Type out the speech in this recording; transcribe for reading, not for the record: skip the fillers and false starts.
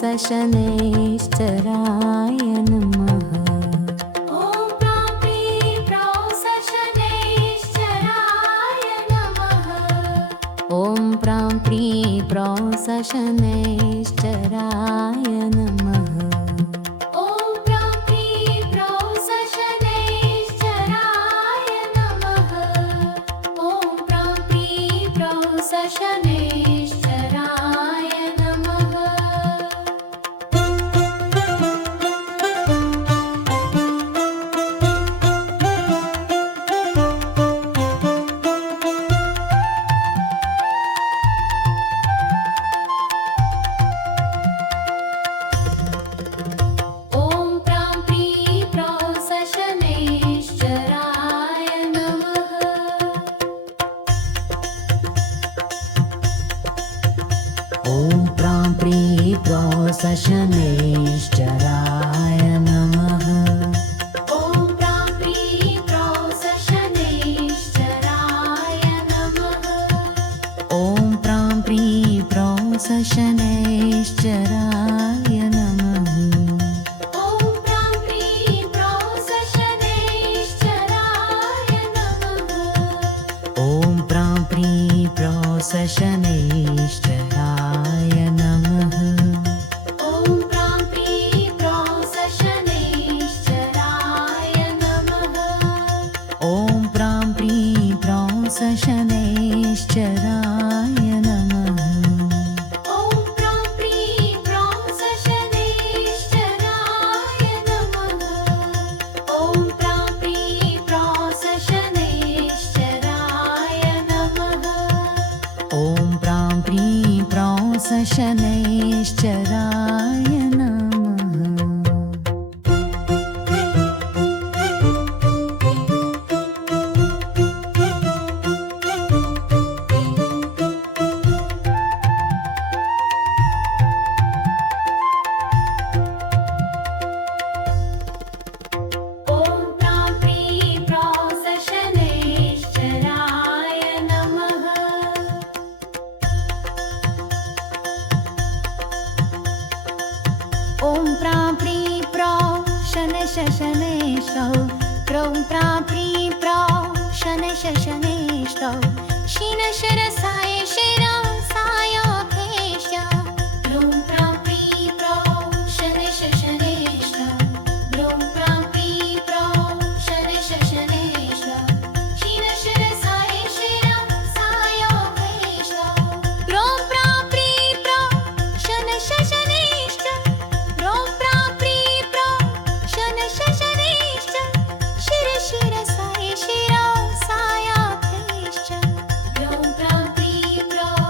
सशनैश्चराय नमः। ॐ प्रां प्रीं प्रौं सशनैश्चराय नमः। ॐ प्रां प्रीं प्रौं सशनैश्चराय नमः। ॐ प्रां प्रीं प्रौं सशनैश्चराय नमः। ॐ प्रां प्रीं प्रौं सशनैश्चराय नमः। ॐ प्रां प्रीं प्रौं सशनैश्चराय नमः। ॐ प्रां प्रीं प्रौं सशनैश्चराय नमः। ॐ प्रां प्रीं प्रौं सशनैश्चराय नमः। ॐ प्रां प्रीं प्रौं सशनैश्चराय नमः। ॐ प्रां प्रीं प्रौं सशनैश्चराय नमः। ॐ प्रां प्रीं प्रौं सशनैश्चराय नमः। ॐ प्रां प्रीं प्रौं सशनैश्चराय नमः। ॐ प्रां प्रीं प्रौं सशनैश्चराय नमः। ॐ प्रां प्रीं प्रौं सशनैश्चराय नमः। ॐ प्रां प्रीं प्रौं सशनैश्चराय नमः। ॐ प्रां प्रीं प्रौं सशनैश्चराय नमः। ॐ प्रां प्रीं प्रौं सशनैश्चराय नमः। ॐ प्रां प्रीं प्रौं शनैश्चौ प्रौं प्रां प्रीं प्रौं शनैश्चौ शिनशरसाय शिरं सायोपेश। ॐ प्रां प्रीं प्रौं शनैश्चौ ॐ प्रां प्रीं प्रौं शनैश्चौ शिरशिरसाय शिरं सायोपेश। ॐ प्रां प्रीं प्रौं शनैश्च ॐ प्रां प्रीं प्रौं शनैश्च शिरशिरसाय शिरं सायोपेश। ॐ प्रां प्रीं प्रौं